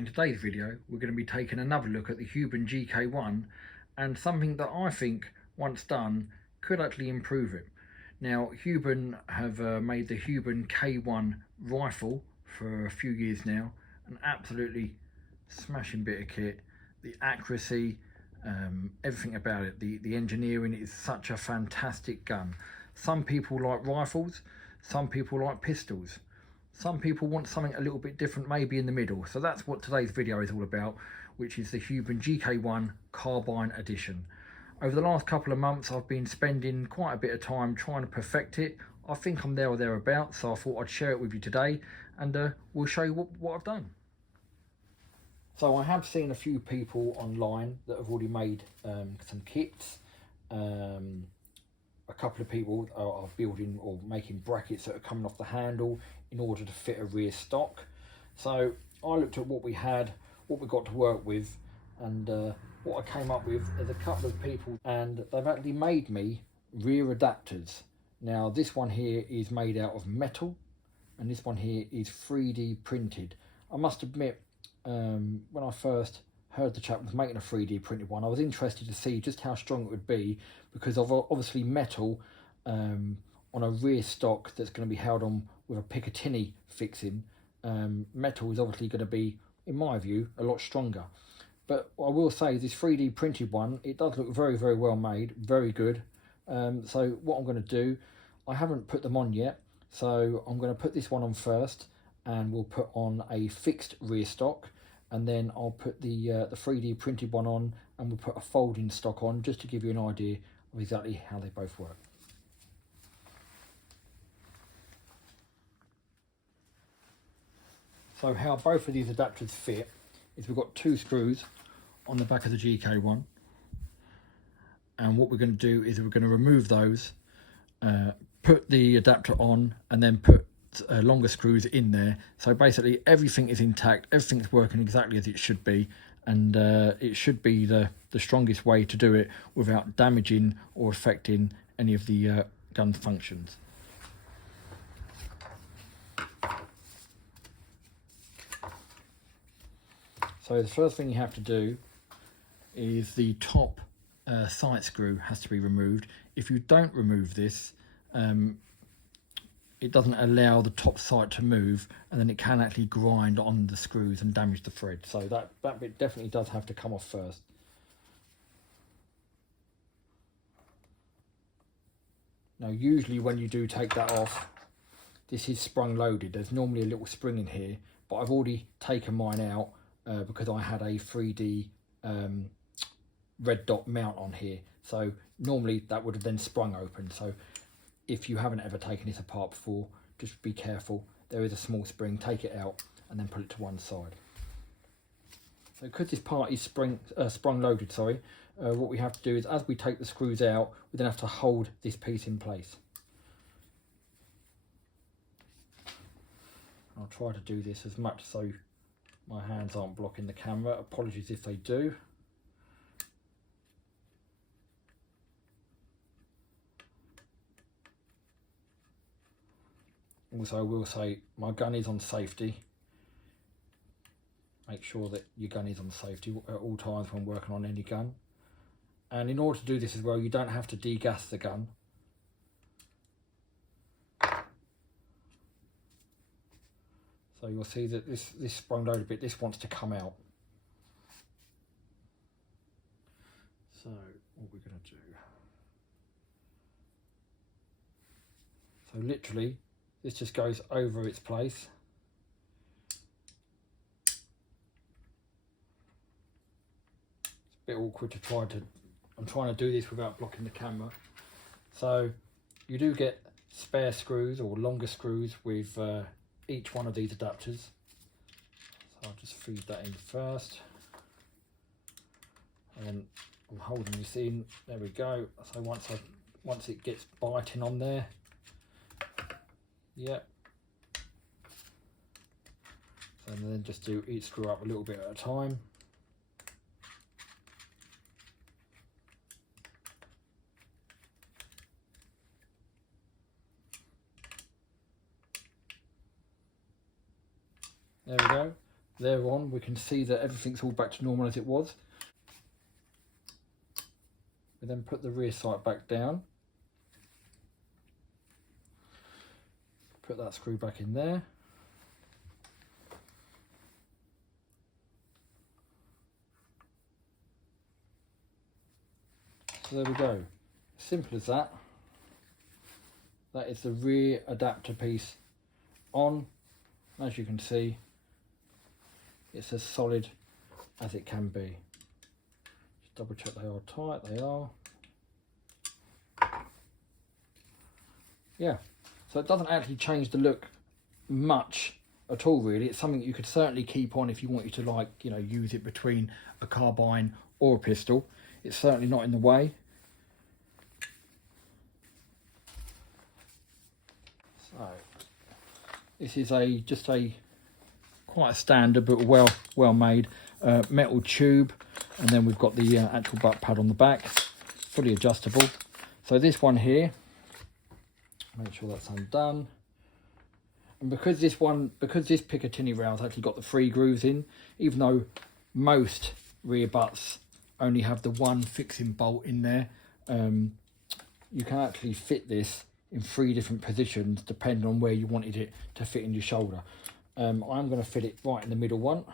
In today's video we're going to be taking another look at the Huben GK1 and something that I think once done could actually improve it. Now Huben have made the Huben K1 rifle for a few years now, an absolutely smashing bit of kit. The accuracy, everything about it, the engineering is such a fantastic gun. Some people like rifles, some people like pistols. Some people want something a little bit different, maybe in the middle. So that's what today's video is all about, which is the Huben GK1 Carbine Edition. Over the last couple of months, I've been spending quite a bit of time trying to perfect it. I think I'm there or thereabouts, so I thought I'd share it with you today, and we'll show you what I've done. So I have seen a few people online that have already made some kits. A couple of people are building or making brackets that are coming off the handle in order to fit a rear stock. So I looked at what we had, what we got to work with, and what I came up with is a couple of people, and they've actually made me rear adapters. Now this one here is made out of metal, and this one here is 3D printed. I must admit, when I first heard the chap was making a 3D printed one, I was interested to see just how strong it would be, because of obviously metal on a rear stock that's going to be held on with a Picatinny fixing. Metal is obviously going to be, in my view, a lot stronger. But I will say this 3D printed one, it does look very, very well made, very good. So what I'm going to do, I haven't put them on yet, so I'm going to put this one on first, and we'll put on a fixed rear stock, and then I'll put the 3D printed one on, and we'll put a folding stock on, just to give you an idea of exactly how they both work. So how both of these adapters fit is we've got two screws on the back of the GK1, and what we're going to do is we're going to remove those, put the adapter on, and then put longer screws in there. So basically everything is intact, everything's working exactly as it should be, and it should be the strongest way to do it without damaging or affecting any of the gun's functions. So the first thing you have to do is the top sight screw has to be removed. If you don't remove this, it doesn't allow the top sight to move, and then it can actually grind on the screws and damage the thread. So that bit definitely does have to come off first. Now usually when you do take that off, this is sprung loaded. There's normally a little spring in here, but I've already taken mine out because I had a 3D red dot mount on here. So normally that would have then sprung open. So if you haven't ever taken this apart before, just be careful. There is a small spring, take it out and then put it to one side. So because this part is sprung loaded, what we have to do is, as we take the screws out, we then have to hold this piece in place. I'll try to do this as much so my hands aren't blocking the camera. Apologies if they do. Also, I will say my gun is on safety. Make sure that your gun is on safety at all times when working on any gun. And in order to do this as well, you don't have to degas the gun. So you'll see that this sprung loaded bit, this wants to come out. So what we're going to do. So literally, this just goes over its place. It's a bit awkward to I'm trying to do this without blocking the camera. So you do get spare screws or longer screws with each one of these adapters. So I'll just feed that in first. And then I'm holding this in, there we go. So once it gets biting on there, yep. So then just do each screw up a little bit at a time. There we go. there on, we can see that everything's all back to normal as it was. We then put the rear sight back down. Put that screw back in there. So there we go. Simple as that. That is the rear adapter piece on. As you can see, it's as solid as it can be. Just double check they are tight, they are. Yeah, so it doesn't actually change the look much at all really. It's something you could certainly keep on if you wanted to, like, you know, use it between a carbine or a pistol. It's certainly not in the way. So this is just a quite a standard but well made metal tube, and then we've got the actual butt pad on the back, fully adjustable. So this one here, make sure that's undone. And because this Picatinny rail's actually got the 3 grooves in, even though most rear butts only have the 1 fixing bolt in there, you can actually fit this in 3 different positions depending on where you wanted it to fit in your shoulder. I'm going to fit it right in the middle one.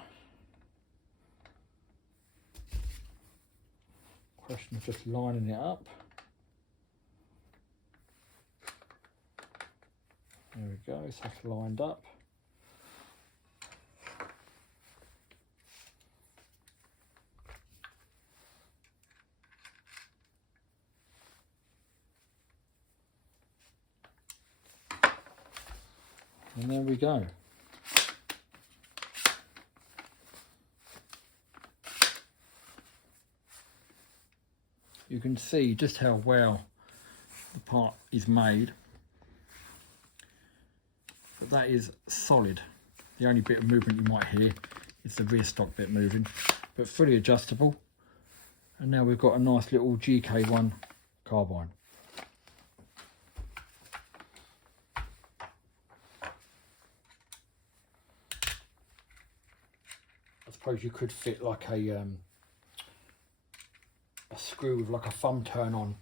Question of just lining it up. There we go, so that's lined up. And there we go. You can see just how well the part is made. But that is solid. The only bit of movement you might hear is the rear stock bit moving, but fully adjustable. And now we've got a nice little GK1 carbine. I suppose you could fit like a screw with like a thumb turn on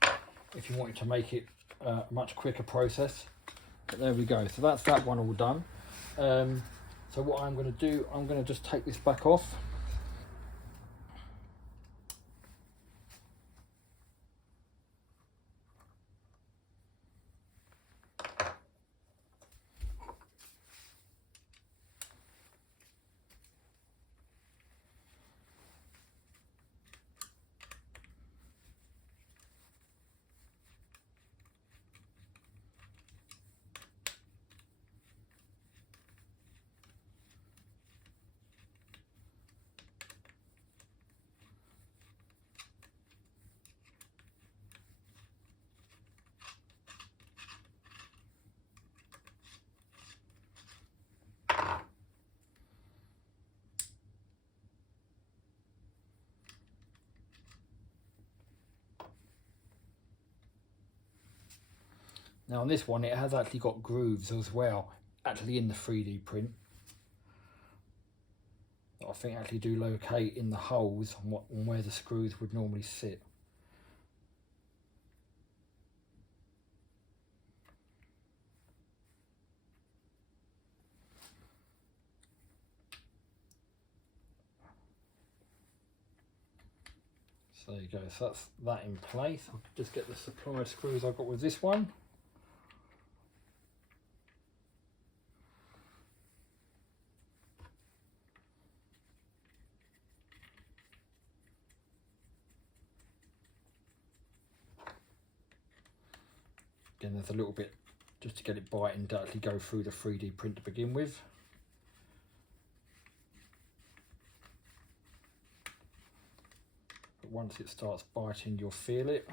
if you wanted to make it a much quicker process. But there we go, so that's that one all done. So what I'm going to do, I'm going to just take this back off. Now on this one, it has actually got grooves as well, actually in the 3D print. I think actually do locate in the holes on where the screws would normally sit. So there you go, so that's that in place. I'll just get the supplied screws I've got with this one. Again, there's a little bit just to get it biting to actually go through the 3D print to begin with. But once it starts biting, you'll feel it.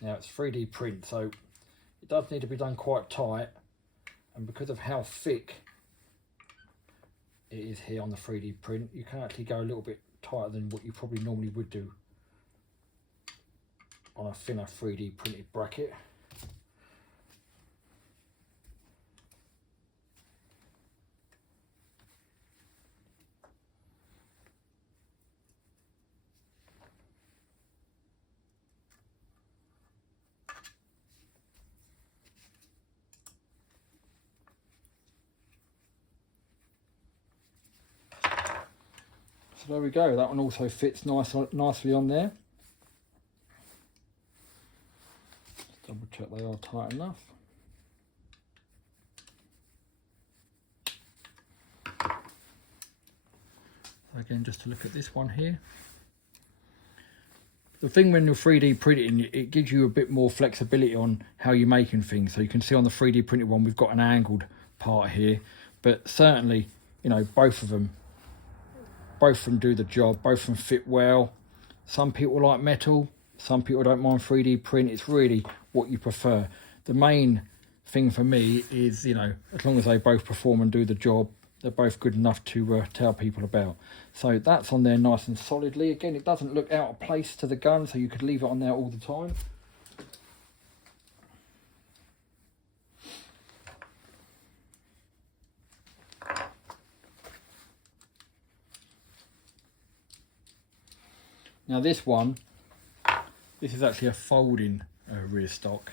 Now it's 3D print, so it does need to be done quite tight, and because of how thick it is here on the 3D print. You can actually go a little bit tighter than what you probably normally would do on a thinner 3D printed bracket. So there we go, that one also fits nicely on there. Just double check they are tight enough. Again, just to look at this one here. The thing when you're 3D printing, it gives you a bit more flexibility on how you're making things. So you can see on the 3D printed one, we've got an angled part here, but certainly, you know, both of them do the job, both of them fit well. Some people like metal, some people don't mind 3D print. It's really what you prefer. The main thing for me is, you know, as long as they both perform and do the job, they're both good enough to tell people about. So that's on there nice and solidly. Again, it doesn't look out of place to the gun, so you could leave it on there all the time. Now this one, this is actually a folding rear stock,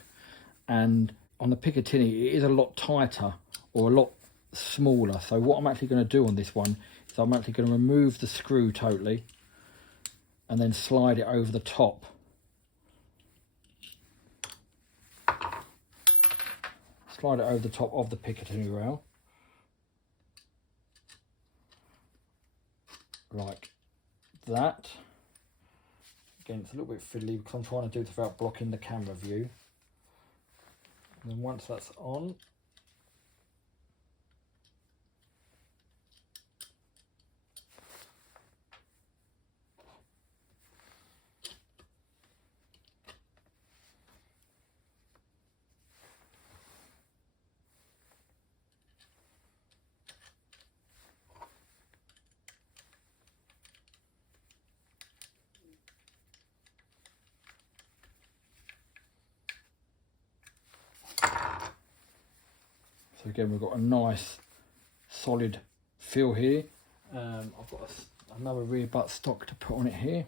and on the Picatinny it is a lot tighter or a lot smaller. So what I'm actually going to do on this one is I'm actually going to remove the screw totally and then slide it over the top. Slide it over the top of the Picatinny rail. Like that. Again, it's a little bit fiddly because I'm trying to do it without blocking the camera view. And then once that's on, so again we've got a nice solid feel here. I've got another rear butt stock to put on it here.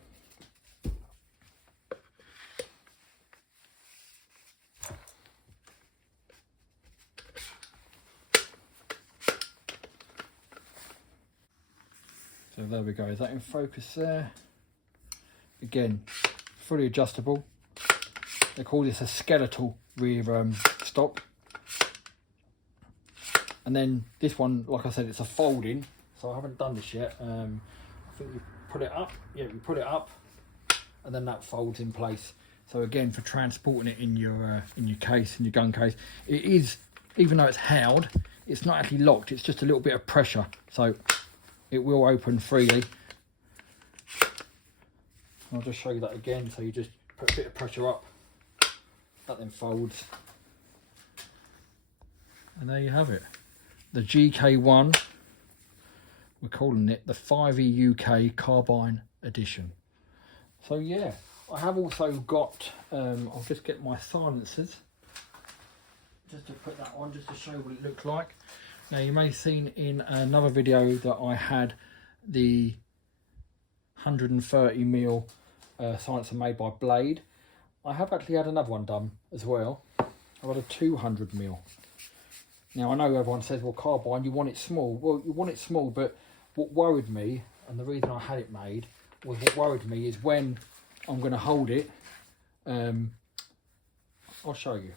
So there we go, is that in focus there? Again, fully adjustable. They call this a skeletal rear stock. And then this one, like I said, it's a folding, so I haven't done this yet. I think you put it up, yeah, you put it up, and then that folds in place. So again, for transporting it in your case, in your gun case, it is, even though it's held, it's not actually locked. It's just a little bit of pressure, so it will open freely. I'll just show you that again. So you just put a bit of pressure up, that then folds, and there you have it. The GK1, we're calling it the 5E UK Carbine Edition. So yeah, I have also got, I'll just get my silencers, just to put that on, just to show what it looks like. Now you may have seen in another video that I had the 130mm silencer made by Blade. I have actually had another one done as well. I've got a 200mm. Now I know everyone says, well, Carbine, you want it small. Well, you want it small, but what worried me, and the reason I had it made, was what worried me is when I'm going to hold it, I'll show you.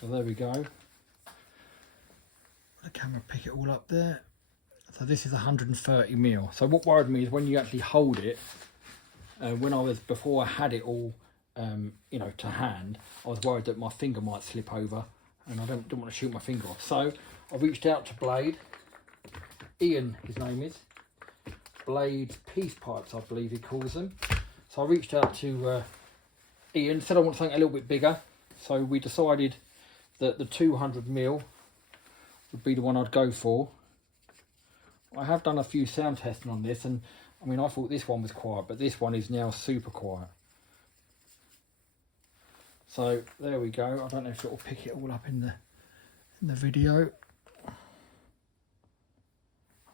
So there we go. The camera pick it all up there. So this is 130mm. So what worried me is when you actually hold it, before I had it all, you know, to hand, I was worried that my finger might slip over, and I don't want to shoot my finger off. So I reached out to Blade, Ian, his name is, blades, peace pipes, I believe he calls them. So I reached out to Ian, said I want something a little bit bigger. So we decided that the 200mm would be the one I'd go for. I have done a few sound testing on this, and I mean, I thought this one was quiet, but this one is now super quiet. So there we go. I don't know if it will pick it all up in the video. I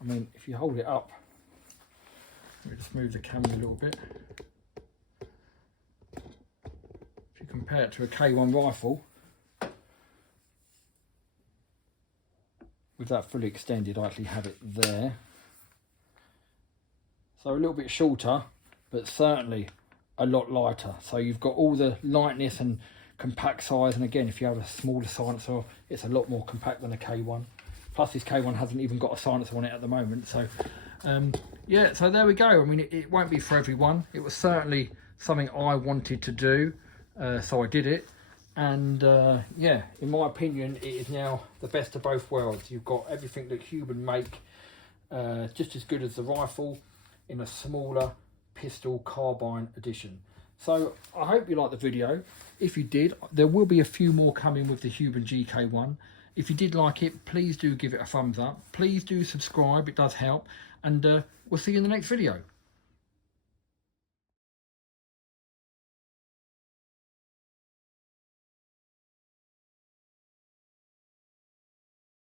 mean, if you hold it up, let me just move the camera a little bit. If you compare it to a K1 rifle, with that fully extended, I actually have it there. So a little bit shorter, but certainly a lot lighter. So you've got all the lightness and compact size, and again, if you have a smaller silencer, it's a lot more compact than a K1. Plus this K1 hasn't even got a silencer on it at the moment. So yeah, so there we go. I mean, it won't be for everyone. It was certainly something I wanted to do, so I did it. And yeah, in my opinion, it is now the best of both worlds. You've got everything that Huben make, just as good as the rifle, in a smaller pistol carbine edition. So I hope you liked the video. If you did, there will be a few more coming with the Huben GK1. If you did like it, please do give it a thumbs up. Please do subscribe, it does help. And we'll see you in the next video.